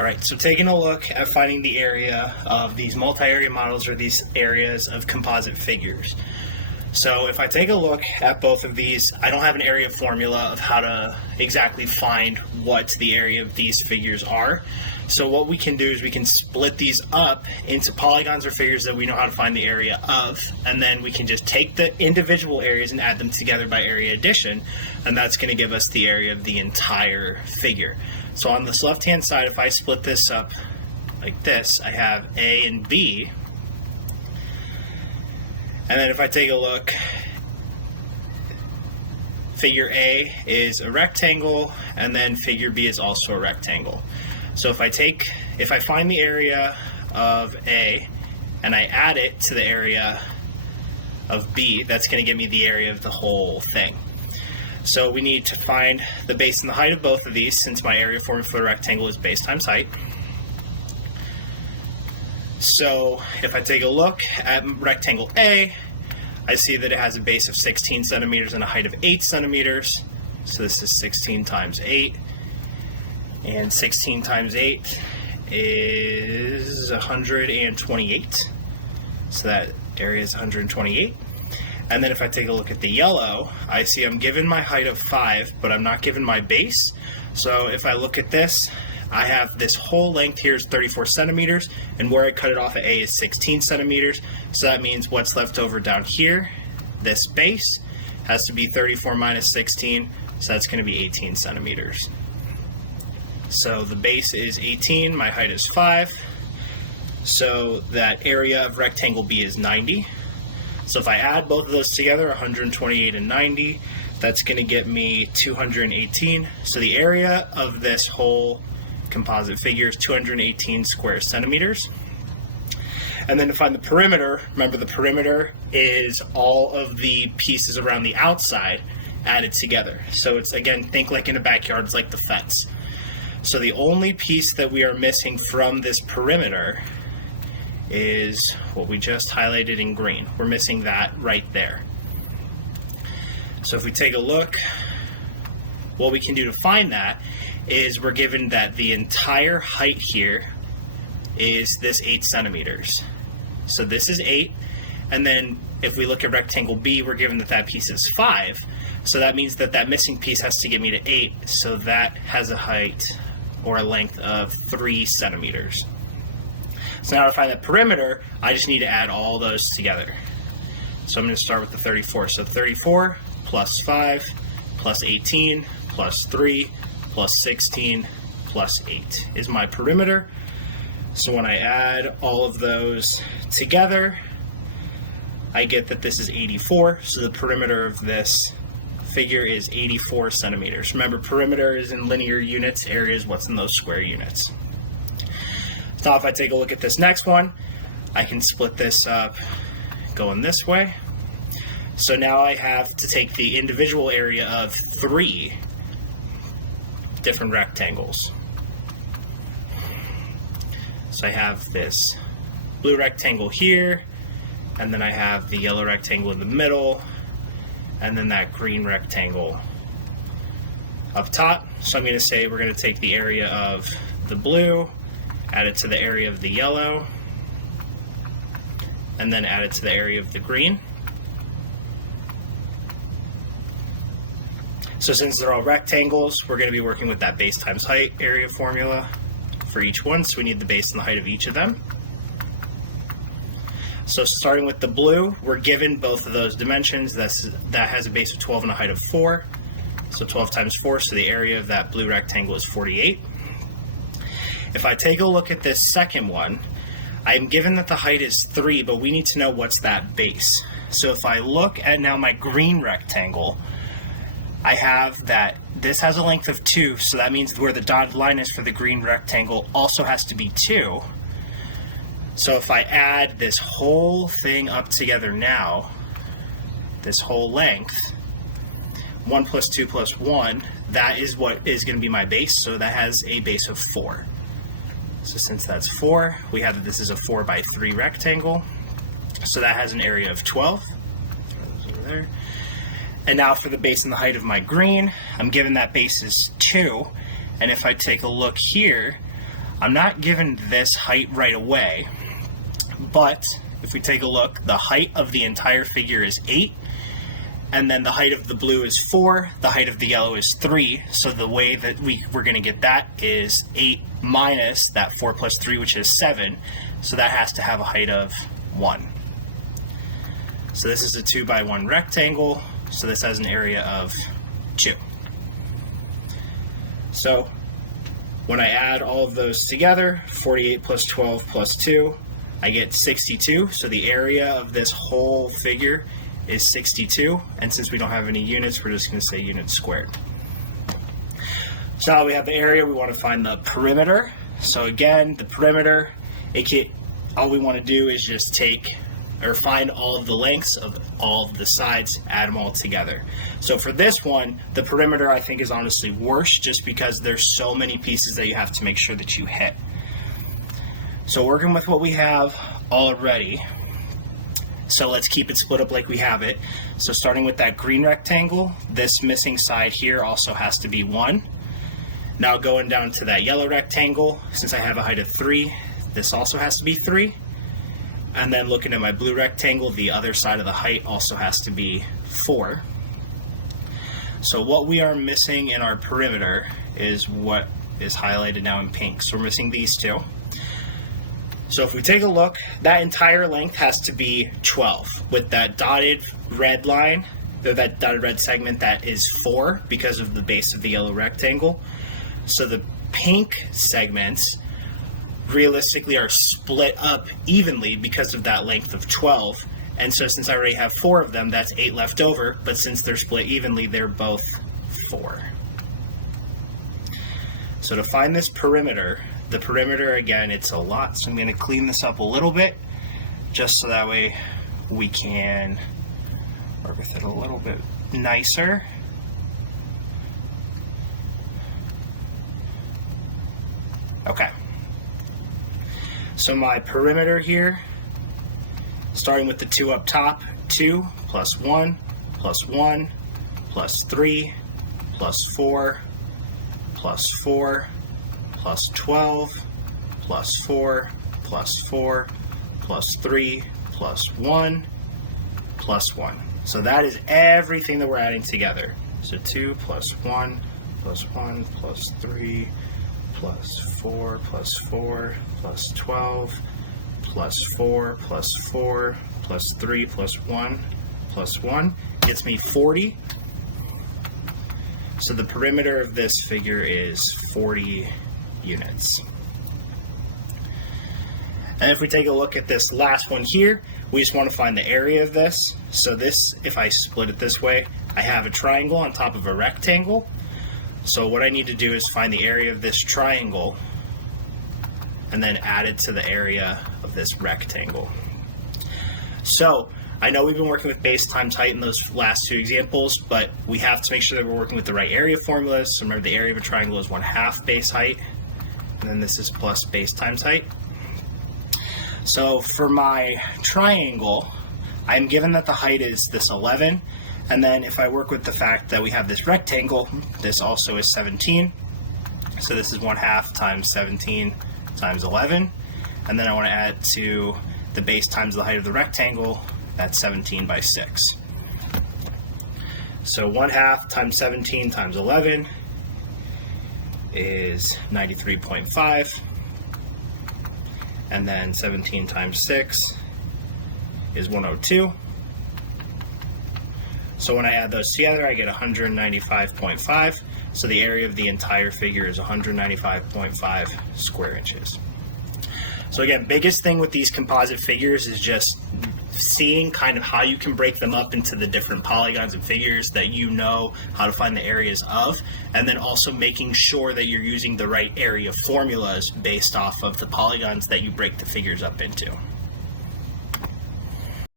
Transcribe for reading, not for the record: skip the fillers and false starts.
Alright, so taking a look at finding the area of these multi-area models or these areas of composite figures. So if I take a look at both of these, I don't have an area formula of how to exactly find what the area of these figures are. So what we can do is we can split these up into polygons or figures that we know how to find the area of, and then we can just take the individual areas and add them together by area addition, and that's going to give us the area of the entire figure. So on this left hand side, if I split this up like this, I have A and B. And then if I take a look, figure A is a rectangle, and then figure B is also a rectangle. So if I find the area of A and I add it to the area of B, that's going to give me the area of the whole thing. So we need to find the base and the height of both of these, since my area formula for the rectangle is base times height. So if I take a look at rectangle A, I see that it has a base of 16 centimeters and a height of 8 centimeters. So this is 16 times 8. And 16 times 8 is 128. So that area is 128. And then if I take a look at the yellow, I see I'm given my height of 5, but I'm not given my base. So if I look at this, I have this whole length here is 34 centimeters, and where I cut it off at A is 16 centimeters. So that means what's left over down here, this base, has to be 34 minus 16, so that's going to be 18 centimeters. So the base is 18, my height is 5, so that area of rectangle B is 90. So if I add both of those together, 128 and 90, that's going to get me 218. So the area of this whole composite figure is 218 square centimeters. And then to find the perimeter, remember the perimeter is all of the pieces around the outside added together. So it's, again, think like in a backyard, it's like the fence. So the only piece that we are missing from this perimeter is what we just highlighted in green. We're missing that right there. So if we take a look, what we can do to find that is we're given that the entire height here is this 8 centimeters. So this is 8, and then if we look at rectangle B, we're given that that piece is 5. So that means that that missing piece has to get me to 8, so that has a height or a length of 3 centimeters. So now to find the perimeter, I just need to add all those together. So I'm going to start with the 34. So 34 plus 5 plus 18 plus 3 plus 16 plus 8 is my perimeter. So when I add all of those together, I get that this is 84. So the perimeter of this figure is 84 centimeters. Remember, perimeter is in linear units, area is what's in those square units. Now if I take a look at this next one, I can split this up going this way. So now I have to take the individual area of 3 different rectangles. So I have this blue rectangle here, and then I have the yellow rectangle in the middle, and then that green rectangle up top. So I'm going to say we're going to take the area of the blue, add it to the area of the yellow, and then add it to the area of the green. So since they're all rectangles, we're going to be working with that base times height area formula for each one, so we need the base and the height of each of them. So starting with the blue, we're given both of those dimensions. That has a base of 12 and a height of 4. So 12 times 4, so the area of that blue rectangle is 48. If I take a look at this second one, I'm given that the height is 3, but we need to know what's that base. So if I look at now my green rectangle, I have that this has a length of 2, so that means where the dotted line is for the green rectangle also has to be 2. So if I add this whole thing up together now, this whole length, 1 plus 2 plus 1, that is what is going to be my base, so that has a base of 4. So since that's 4, we have that this is a 4 by 3 rectangle. So that has an area of 12. Throw those over there. And now for the base and the height of my green, I'm given that base is 2. And if I take a look here, I'm not given this height right away, but if we take a look, the height of the entire figure is 8, and then the height of the blue is 4, the height of the yellow is 3, so the way that we're going to get that is 8 minus that 4 plus 3, which is 7, so that has to have a height of 1. So this is a 2 by 1 rectangle, so this has an area of 2. So when I add all of those together, 48 plus 12 plus 2, I get 62. So the area of this whole figure is 62. And since we don't have any units, we're just going to say units squared. So now we have the area, we want to find the perimeter. So again, the perimeter, all we want to do is just find all of the lengths of all of the sides, add them all together. So for this one, the perimeter I think is honestly worse just because there's so many pieces that you have to make sure that you hit. So working with what we have already, so let's keep it split up like we have it. So starting with that green rectangle, this missing side here also has to be 1. Now going down to that yellow rectangle, since I have a height of 3, this also has to be 3. And then looking at my blue rectangle, the other side of the height also has to be 4. So what we are missing in our perimeter is what is highlighted now in pink. So we're missing these two. So if we take a look, that entire length has to be 12 with that dotted red line, or that dotted red segment that is 4 because of the base of the yellow rectangle. So the pink segments realistically are split up evenly because of that length of 12, and so since I already have 4 of them, that's 8 left over, but since they're split evenly, they're both 4. So to find this perimeter, the perimeter, again, it's a lot, so I'm going to clean this up a little bit just so that way we can work with it a little bit nicer. Okay. So my perimeter here, starting with the 2 up top, 2 plus 1 plus 1 plus 3 plus 4 plus 4 plus 12 plus 4 plus 4 plus 3 plus 1 plus 1. So that is everything that we're adding together. So 2 plus 1 plus 1 plus 3 plus 4 plus 4 plus 12 plus 4 plus 4 plus 3 plus 1 gets me 40. So the perimeter of this figure is 40 units. And if we take a look at this last one here, we just want to find the area of this. So this, if I split it this way, I have a triangle on top of a rectangle. So what I need to do is find the area of this triangle and then add it to the area of this rectangle. So I know we've been working with base times height in those last 2 examples, but we have to make sure that we're working with the right area formulas. So remember, the area of a triangle is 1/2 base height, and then this is plus base times height. So for my triangle, I'm given that the height is this 11, and then if I work with the fact that we have this rectangle, this also is 17. So this is 1/2 times 17 times 11, and then I want to add to the base times the height of the rectangle. That's 17 by 6. So 1/2 times 17 times 11 is 93.5. And then 17 times 6 is 102. So when I add those together, I get 195.5. So the area of the entire figure is 195.5 square inches. So again, biggest thing with these composite figures is just seeing kind of how you can break them up into the different polygons and figures that you know how to find the areas of, and then also making sure that you're using the right area formulas based off of the polygons that you break the figures up into.